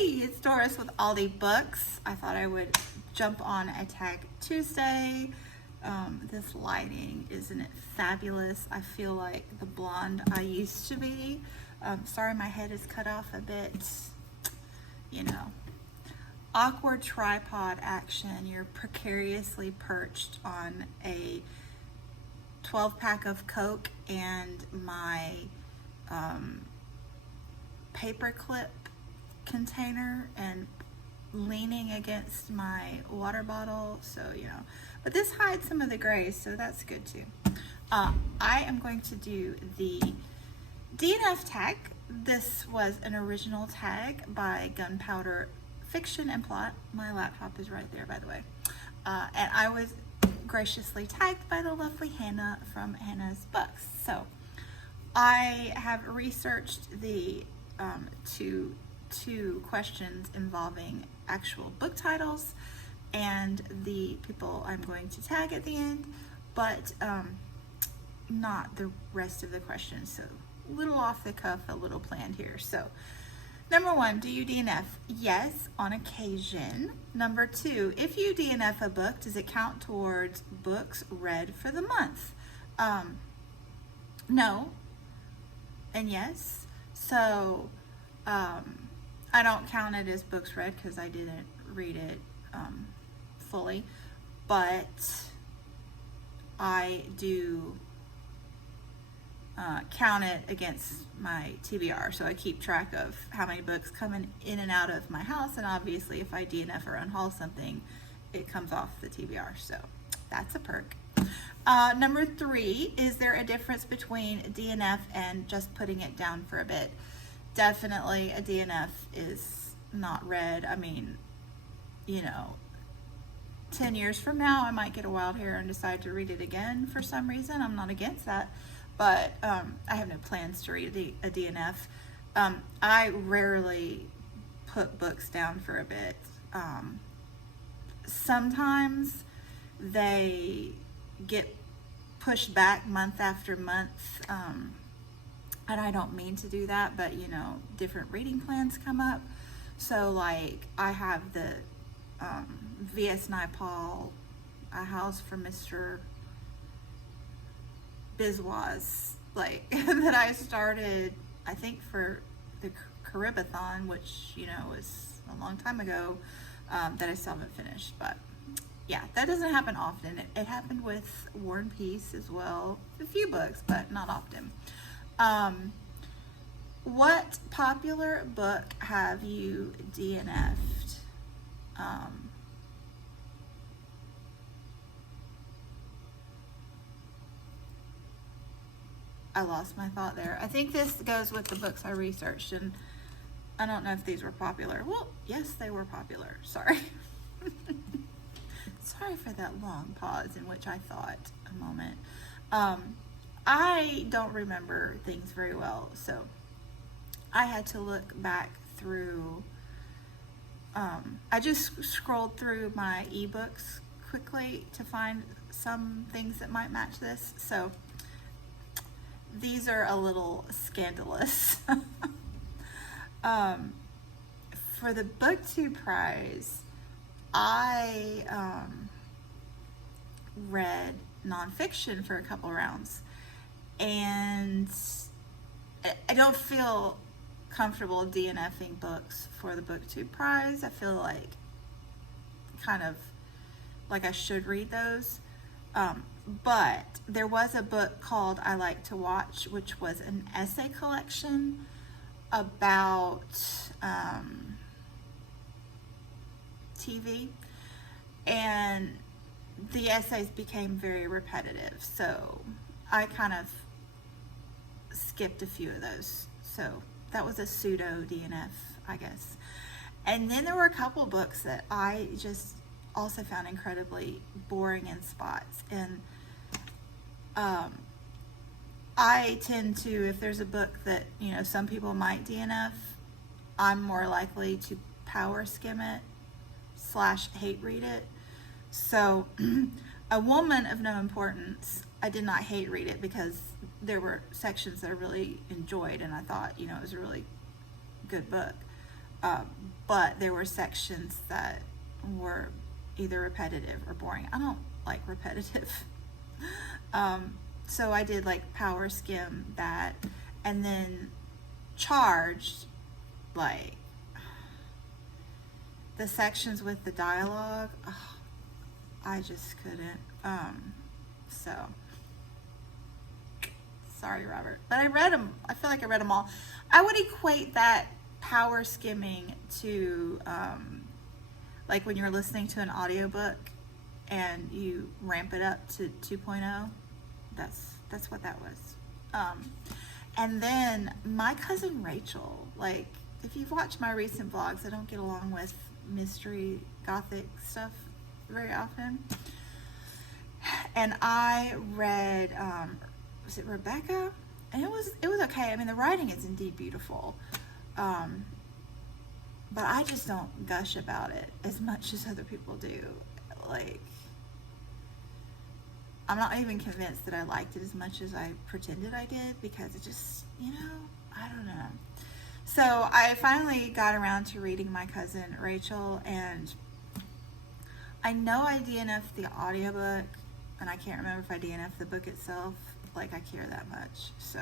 Hey, it's Doris with Aldi Books. I thought I would jump on a Tag Tuesday. This lighting, isn't it fabulous? I feel like the blonde I used to be. Sorry my head is cut off a bit. You know, awkward tripod action. You're precariously perched on a 12-pack of Coke and my paperclip container and leaning against my water bottle, so you know, but this hides some of the grays, so that's good too. I am going to do the DNF tag. This was an original tag by Gunpowder Fiction and Plot. My laptop is right there, by the way, and I was graciously tagged by the lovely Hannah from Hannah's Books. So I have researched the two questions involving actual book titles and the people I'm going to tag at the end, but not the rest of the questions. So a little off the cuff, a little planned here. So number one, do you DNF? Yes, on occasion. Number two, if you DNF a book, does it count towards books read for the month? No and yes. So I don't count it as books read because I didn't read it fully, but I do count it against my TBR. So I keep track of how many books come in and out of my house, and obviously if I DNF or unhaul something, it comes off the TBR. So that's a perk. Number three, is there a difference between DNF and just putting it down for a bit? Definitely a DNF is not read. I mean, you know, 10 years from now, I might get a wild hair and decide to read it again for some reason. I'm not against that, but I have no plans to read a DNF. I rarely put books down for a bit. Sometimes they get pushed back month after month, and I don't mean to do that, but you know, different reading plans come up. So like I have the V.S. Naipaul, A House for Mr. Biswas, like that I started, I think for the Caribathon, which you know was a long time ago, that I still haven't finished. But yeah, that doesn't happen often. It happened with War and Peace as well, a few books, but not often. What popular book have you DNF'd? I lost my thought there. I think this goes with the books I researched, and I don't know if these were popular. Well, yes, they were popular. Sorry. Sorry for that long pause in which I thought a moment. I don't remember things very well, so I had to look back through, I just scrolled through my ebooks quickly to find some things that might match this. So these are a little scandalous. For the BookTube prize, I read nonfiction for a couple rounds, and I don't feel comfortable DNFing books for the BookTube prize. I feel like kind of like I should read those. But there was a book called I Like to Watch, which was an essay collection about TV, and the essays became very repetitive, so I kind of skipped a few of those. So that was a pseudo DNF, I guess. And then there were a couple books that I just also found incredibly boring in spots, and I tend to, if there's a book that, you know, some people might DNF, I'm more likely to power skim it / hate read it. So A Woman of No Importance, I did not hate read it because there were sections that I really enjoyed, and I thought, you know, it was a really good book. But there were sections that were either repetitive or boring. I don't like repetitive. So I did like power skim that, and then charged like the sections with the dialogue. Oh, I just couldn't. So sorry, Robert, but I read them. I feel like I read them all. I would equate that power skimming to like when you're listening to an audiobook and you ramp it up to 2.0. That's what that was. And then my cousin Rachel, like if you've watched my recent vlogs, I don't get along with mystery gothic stuff very often. And I read, was it Rebecca? And it was okay. I mean, the writing is indeed beautiful. But I just don't gush about it as much as other people do. Like, I'm not even convinced that I liked it as much as I pretended I did, because it just, I don't know. So I finally got around to reading my cousin Rachel, and I know I DNF'd the audiobook, and I can't remember if I DNF'd the book itself. Like, I care that much. So,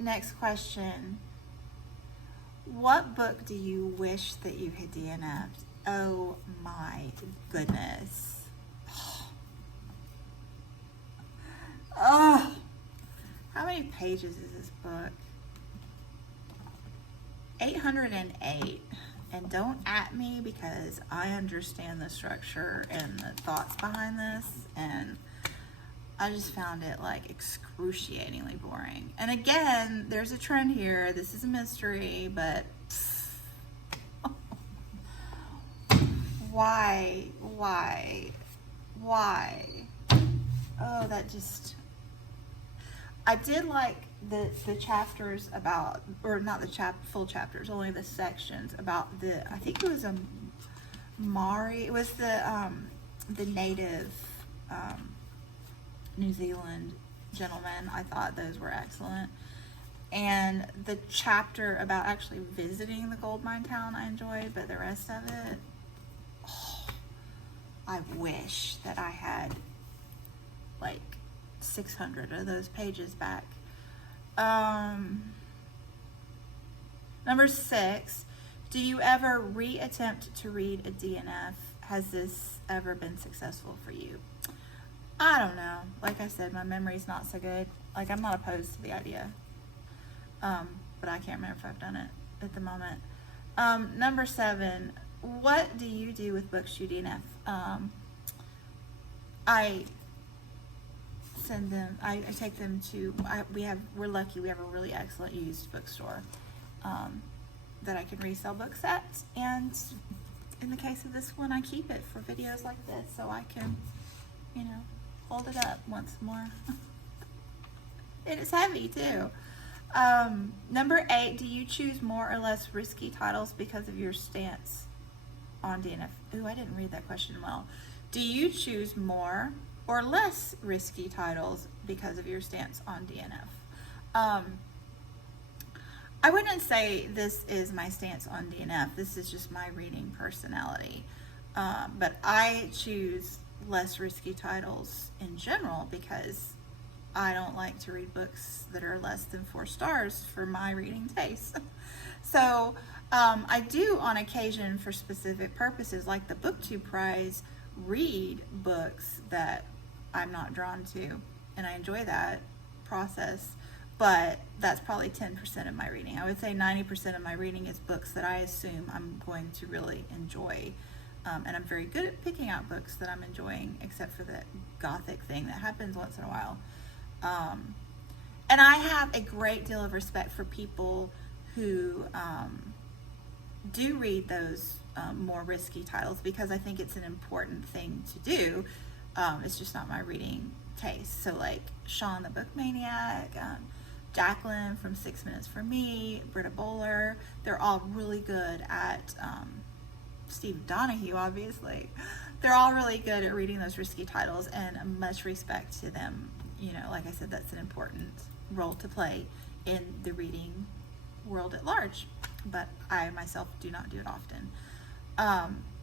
next question. What book do you wish that you had DNF'd? Oh my goodness. Oh, how many pages is this book? 808. And don't at me, because I understand the structure and the thoughts behind this, and I just found it like excruciatingly boring. And again, there's a trend here. This is a mystery, but why? Oh, that just, I did like the chapters about, or not the full chapters, only the sections about I think it was a Maori, it was the native New Zealand gentleman. I thought those were excellent. And the chapter about actually visiting the gold mine town I enjoyed, but the rest of it, I wish that I had like 600 of those pages back. Number 6, do you ever reattempt to read a DNF? Has this ever been successful for you? I don't know. Like I said, my memory's not so good. Like, I'm not opposed to the idea. But I can't remember if I've done it at the moment. Number 7, what do you do with books you DNF? I send them, I take them to, we're lucky, we have a really excellent used bookstore that I can resell books at, and in the case of this one, I keep it for videos like this so I can, hold it up once more. And it's heavy too. Number 8, do you choose more or less risky titles because of your stance on DNF? Ooh, I didn't read that question well. Do you choose more or less risky titles because of your stance on DNF? I wouldn't say this is my stance on DNF. This is just my reading personality. But I choose less risky titles in general because I don't like to read books that are less than 4 stars for my reading taste. So I do on occasion, for specific purposes, like the BookTube Prize, read books that I'm not drawn to, and I enjoy that process, but that's probably 10% of my reading. I would say 90% of my reading is books that I assume I'm going to really enjoy, and I'm very good at picking out books that I'm enjoying, except for that gothic thing that happens once in a while. And I have a great deal of respect for people who do read those more risky titles, because I think it's an important thing to do. It's just not my reading taste. So like Sean the Book Maniac, Jacqueline from 6 Minutes for Me, Britta Bowler, they're all really good at, Steve Donahue, obviously. They're all really good at reading those risky titles, and much respect to them. Like I said, that's an important role to play in the reading world at large, but I myself do not do it often.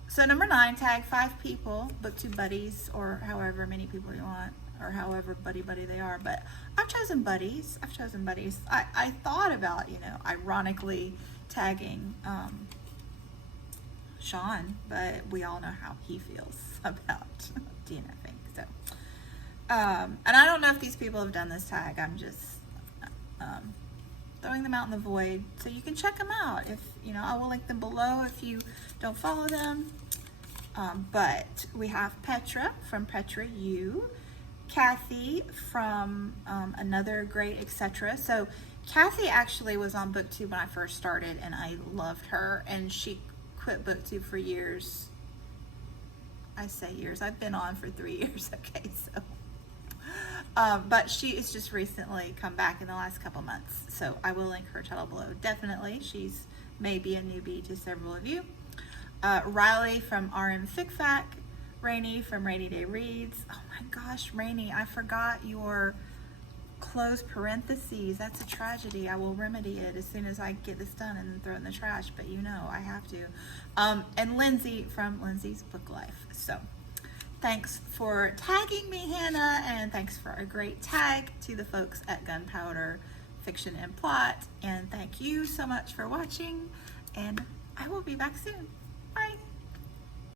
So number 9, tag 5 people, booktube buddies, or however many people you want, or however buddy they are. But I've chosen buddies. I thought about, ironically tagging Sean, but we all know how he feels about DNFing. So, and I don't know if these people have done this tag. I'm just throwing them out in the void, so you can check them out. If I will link them below if you don't follow them. But we have Petra from Petra U, Kathy from Another Great Etc. So Kathy actually was on BookTube when I first started, and I loved her, and she quit BookTube for years. I say years. I've been on for 3 years. Okay, so. But she has just recently come back in the last couple months. So I will link her channel below. Definitely. She's maybe a newbie to several of you. Riley from Rmfickfack. Rainey from Rainey Day Reads. Oh my gosh, Rainey, I forgot your close parentheses. That's a tragedy. I will remedy it as soon as I get this done and throw it in the trash, but I have to. And Lindsey from Lindsey's Book Life. So thanks for tagging me, Hannah, and thanks for a great tag to the folks at Gunpowder Fiction and Plot. And thank you so much for watching, and I will be back soon. Bye.